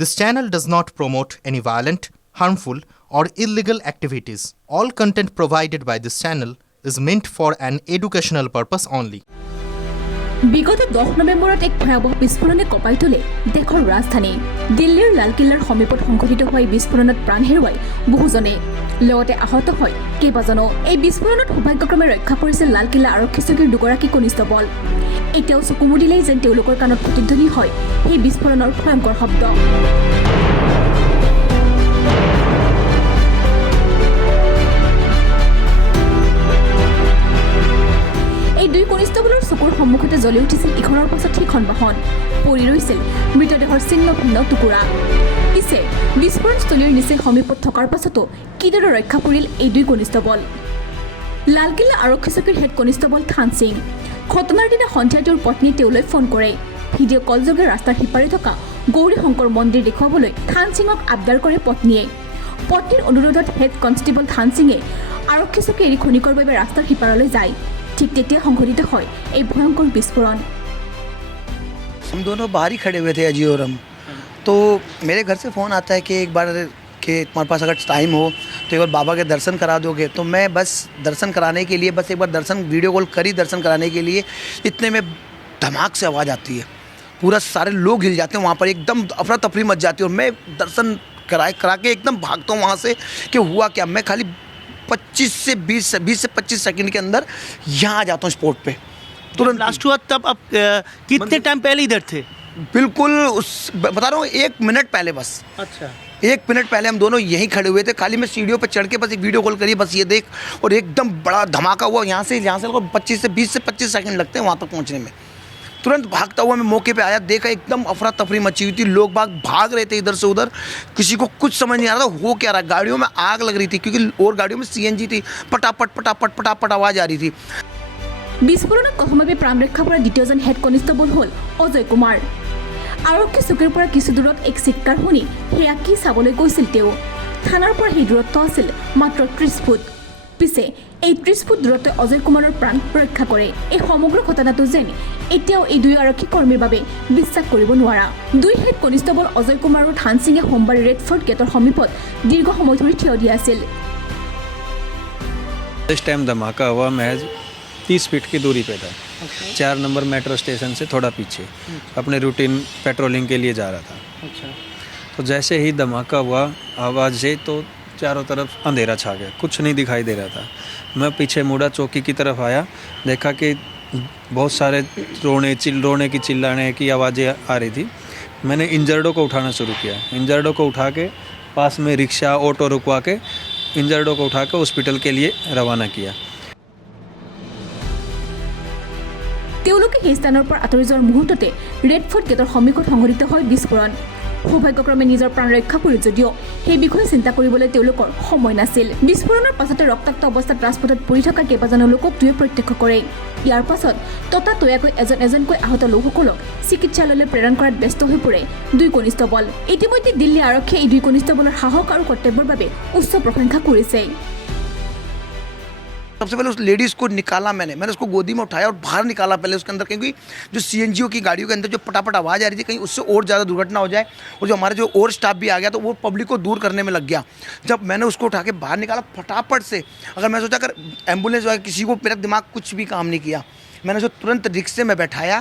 This channel does not promote any violent, harmful, or illegal activities. All content provided by this channel is meant for an educational purpose only. বিগত 10 নৱেম্বৰত এক ভয়াৱহ বিস্ফোৰণে কঁপাই তোলে দেশৰ ৰাজধানী দিল্লীৰ লালকিল্লাৰ সমীপত সংঘটিত হোৱা বিস্ফোৰণত প্ৰাণ হেৰুৱাই বহুজনে লগতে আহত হয় কেইবাজনো। এই বিস্ফোৰণত সৌভাগ্যক্ৰমে ৰক্ষা পৰিছিল লালকিল্লা আৰক্ষী চকীৰ দুগৰাকী কনিষ্টবল। এতিয়াও চকু মুদিলেই যেন তেওঁলোকৰ কাণত প্ৰতিধ্বনি হয় সেই বিস্ফোৰণৰ ভয়ংকৰ শব্দ। দুই কনিষ্টবলৰ চকুৰ সন্মুখতে জ্বলি উঠিছিল ইখনৰ পাছত সিখন বাহন। পৰি ৰৈছিল মৃতদেহৰ ছিন্ন ভিন্ন টুকুৰা। পিছে বিস্ফোৰণস্থলীৰ নিচেই সমীপত থকাৰ পাছতো কিদৰে ৰক্ষা পৰিল এই দুই কনিষ্টবল? লালকিল্লা আৰক্ষী চকীৰ হেড কনিষ্টবল থান সিং ঘটনাৰ দিনা সন্ধিয়া তেওঁৰ পত্নীয়ে তেওঁলৈ ফোন কৰে। ভিডিঅ' কলযোগে ৰাস্তাৰ সিপাৰে থকা গৌৰী শংকৰ মন্দিৰ দেখুৱাবলৈ থান সিঙক আবদাৰ কৰে পত্নীয়ে। পত্নীৰ অনুৰোধত হেড কনষ্টেবল থান সিঙে আৰক্ষী চকী এৰি খনিকৰ বাবে ৰাস্তাৰ সিপাৰলৈ যায়। ठीक तेतिया संघटित হয় এই ভয়ঙ্কৰ বিস্ফোরণ। हम दोनों बाहर ही खड़े हुए थे अजी और हम, तो मेरे घर से फ़ोन आता है कि एक बार कि तुम्हारे पास अगर टाइम हो तो एक बार बाबा के दर्शन करा दोगे। तो मैं बस दर्शन कराने के लिए बस एक बार दर्शन वीडियो कॉल करी दर्शन कराने के लिए, इतने में धमाक से आवाज़ आती है, पूरा सारे लोग हिल जाते हैं वहाँ पर, एकदम अफरा तफरी मच जाती है। और मैं दर्शन करा के एकदम भागता हूँ वहाँ से कि हुआ क्या। मैं खाली 20 से 25 सेकंड के अंदर यहाँ आ जाता हूँ स्पॉट पे तुरंत। ब्लास्ट हुआ तब आप कितने टाइम पहले इधर थे? बिल्कुल बता रहा हूँ 1 मिनट पहले बस। अच्छा 1 मिनट पहले हम दोनों यहीं खड़े हुए थे। खाली मैं सीढ़ियों पर चढ़ के बस एक वीडियो कॉल करी, बस ये देख, और एकदम बड़ा धमाका हुआ। यहाँ से 20 से 25 सेकंड लगते हैं वहाँ तक पहुँचने में। तुरंत भागता हुआ मैं मौके पे आया, देखा एकदम अफरा तफरी मची हुई थी, लोग बाग भाग रहे थे इधर से उधर, किसी को कुछ समझ नहीं आ रहा था हो क्या रहा। गाड़ियों में आग लग रही थी क्योंकि और गाड़ियों में सीएनजी थी, पटापट पटापट पटापट आवाज़ आ रही थी। বিস্ফোৰণত প্ৰথমে প্ৰাণ ৰক্ষা কৰা দ্বিতীয়জন হেড কনিষ্টবল হ'ল অজয় কুমাৰ। আৰক্ষী চকীৰ পৰা কিছু দূৰত এক চিৎকাৰ শুনি সেয়া কি চাবলৈ গৈছিল তেওঁ। থানাৰ পৰা সেই দূৰত্ব আছিল মাত্ৰ 30 ফুট। পিছে এই 30 ফুট দূৰত্বে অজয় কুমাৰৰ প্ৰাণ ৰক্ষা কৰে। এই সমগ্ৰ ঘটনাটো যেন এতিয়াও এই দুই আৰক্ষী কৰ্মীৰ বাবে বিশ্বাস কৰিব নোৱাৰা। দুই হেড কনিষ্টবল অজয় কুমাৰ আৰু থান সিঙে সোমবাৰে ৰেড ফৰ্ট গেটৰ সমীপত দীৰ্ঘ সময় ধৰি থিয় দিয়া আছিল। इस टाइम धमाका हुआ महज 30 फीट की दूरी पे था। 4 नंबर मेट्रो स्टेशन से थोड़ा पीछे अपने रूटीन पेट्रोलिंग के लिए जा रहा था। तो जैसे ही धमाका हुआ आवाज़ से तो चारों तरफ अंधेरा छा गया, कुछ नहीं दिखाई दे रहा था। मैं पीछे मुड़ा, चौकी की तरफ आया, देखा कि बहुत सारे रोने की चिल्लाने की आवाज़ें आ रही थी। मैंने इंजर्डों को उठाना शुरू किया। इंजर्डों को उठा के पास में रिक्शा ऑटो रुकवा के इंजर्डों को उठा के हॉस्पिटल के लिए रवाना किया। তেওঁলোকে সেই স্থানৰ পৰা আঁতৰি যোৱাৰ মুহূৰ্ততে ৰেড ফৰ্ট গেটৰ সন্মুখত সংঘটিত হয় বিস্ফোৰণ। সৌভাগ্যক্ৰমে নিজৰ প্ৰাণ ৰক্ষা কৰি যদিও সেই বিষয়ে চিন্তা কৰিবলৈ তেওঁলোকৰ সময় নাছিল। বিস্ফোৰণৰ পাছতে ৰক্তাক্ত অৱস্থাত ৰাজপথত পৰি থকা কেইবাজনো লোকক দুয়ে প্ৰত্যক্ষ কৰে। ইয়াৰ পাছত ততাতৈয়াকৈ এজনকৈ আহত লোকসকলক চিকিৎসালয়লৈ প্ৰেৰণ কৰাত ব্যস্ত হৈ পৰে দুই কনিষ্টবল। ইতিমধ্যে দিল্লী আৰক্ষীয়ে এই দুই কনিষ্টবলৰ সাহস আৰু কৰ্তব্যৰ বাবে উচ্চ প্ৰশংসা কৰিছে। सबसे पहले उस लेडीज़ को निकाला मैंने उसको गोदी में उठाया और बाहर निकाला पहले उसके अंदर, क्योंकि जो सीएनजीओ की गाड़ियों के अंदर जो पटापट आवाज़ आ रही थी कहीं उससे और ज़्यादा दुर्घटना हो जाए। और जो हमारे जो और स्टाफ भी आ गया तो वो पब्लिक को दूर करने में लग गया। जब मैंने उसको उठा के बाहर निकाला फटाफट से, अगर मैं सोचा अगर एम्बुलेंस वगैरह किसी को, मेरा दिमाग कुछ भी काम नहीं किया। मैंने उसको तुरंत रिक्शे में बैठाया,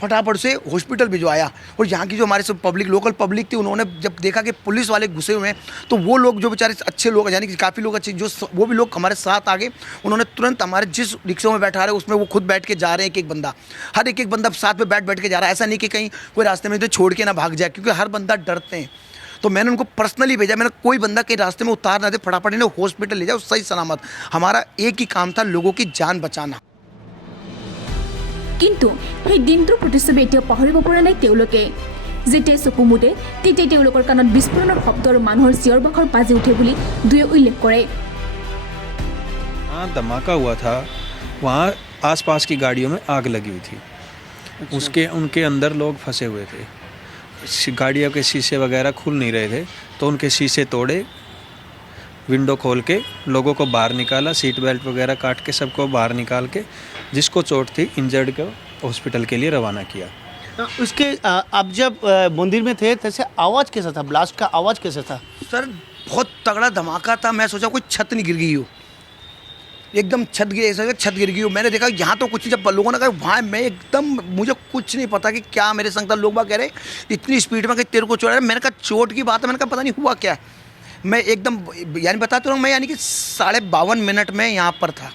फटाफट से हॉस्पिटल भिजवाया। और यहाँ की जो हमारे सब पब्लिक, लोकल पब्लिक थी, उन्होंने जब देखा कि पुलिस वाले घुसे हुए हैं तो वो लोग जो बेचारे अच्छे लोग, यानी कि काफ़ी लोग अच्छे, जो वो भी लोग हमारे साथ आ गए। उन्होंने तुरंत हमारे जिस रिक्शों में बैठा रहे उसमें वो खुद बैठ के जा रहे हैं, एक बंदा, हर एक बंदा साथ में बैठ के जा रहा है। ऐसा नहीं कि कहीं कोई रास्ते में तो छोड़ के ना भाग जाए, क्योंकि हर बंदा डरते हैं। तो मैंने उनको पर्सनली भेजा, मैंने कोई बंदा कहीं रास्ते में उतार ना दे, फटाफट इन्हें हॉस्पिटल ले जाओ सही सलामत। हमारा एक ही काम था, लोगों की जान बचाना। কিন্তু সেই দিনটোৰ প্ৰতিচ্ছবি এতিয়াও পাহৰিব পৰা নাই তেওঁলোকে। যেতিয়াই চকু মুদে তেতিয়াই তেওঁলোকৰ কাণত বিস্ফোৰণৰ শব্দ আৰু মানুহৰ চিঞৰ বাখৰ বাজি উঠে বুলি দুয়ে উল্লেখ কৰে। हाँ धमाका हुआ था, वहाँ आसपास की गाड़ियों में आग लगी हुई थी। उनके अंदर लोग फंसे हुए थे। गाड़ियों के शीशे वगैरह खुल नहीं रहे थे, तो उनके शीशे तोड़े, विंडो खोल के लोगों को बाहर निकाला, सीट बेल्ट वगैरह काट के सबको बाहर निकाल के जिसको चोट थी इंजर्ड को हॉस्पिटल के लिए रवाना किया। उसके आप जब मंदिर में थे तैसे आवाज़ कैसा था, ब्लास्ट का आवाज़ कैसा था? सर बहुत तगड़ा धमाका था, मैं सोचा कोई छत नहीं गिर गई हो, एकदम छत गिर, ऐसा छत गिर गई हो। मैंने देखा यहाँ तो कुछ नहीं, जब लोगों ने कहा वहाँ, मैं एकदम, मुझे कुछ नहीं पता कि क्या मेरे संग था। लोग बाग कह रहे इतनी स्पीड में कि तेरे को चोट है। मैंने कहा चोट की बात है, मैंने कहा पता नहीं हुआ क्या। मैं एकदम यानी बताता हूँ, मैं यानी कि 52.5 मिनट में यहाँ पर था।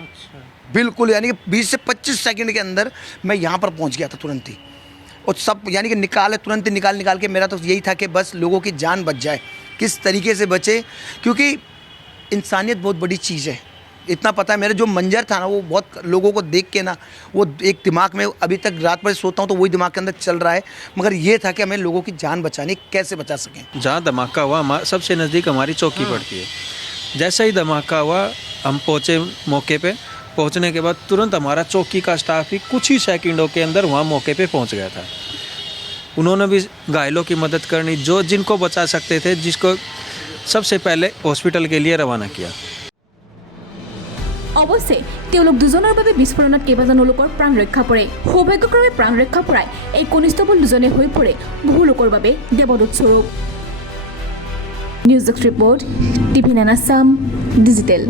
अच्छा। बिल्कुल, यानी कि 20 से 25 सेकंड के अंदर मैं यहाँ पर पहुँच गया था तुरंत ही। और सब यानी कि तुरंत ही निकाल के, मेरा तो यही था कि बस लोगों की जान बच जाए, किस तरीके से बचे, क्योंकि इंसानियत बहुत बड़ी चीज़ है। इतना पता है, मेरा जो मंजर था ना, वो बहुत लोगों को देख के ना, वो एक दिमाग में अभी तक रात भर सोता हूँ तो वही दिमाग के अंदर चल रहा है। मगर ये था कि हमें लोगों की जान बचानी, कैसे बचा सकें। जहाँ धमाका हुआ सबसे नज़दीक हमारी चौकी पड़ती है। जैसे ही धमाका हुआ हम पहुँचे मौके पे, पहुँचने के बाद तुरंत हमारा चौकी का स्टाफ ही कुछ ही सेकंडों के अंदर वहाँ मौके पे पहुँच गया था। उन्होंने भी घायलों की मदद करनी, जिनको बचा सकते थे, जिसको सबसे पहले हॉस्पिटल के लिए रवाना किया। অৱশ্যে তেওঁলোক দুজনৰ বাবে বিস্ফোৰণত কেইবাজনো লোকৰ প্ৰাণ ৰক্ষা পৰে। সৌভাগ্যক্ৰমে প্ৰাণ ৰক্ষা পৰাই এই কনিষ্টেবল দুজনে হৈ পৰে বহু লোকৰ বাবে দেৱদূত স্বৰূপ। News desk report, TV nine Assam digital.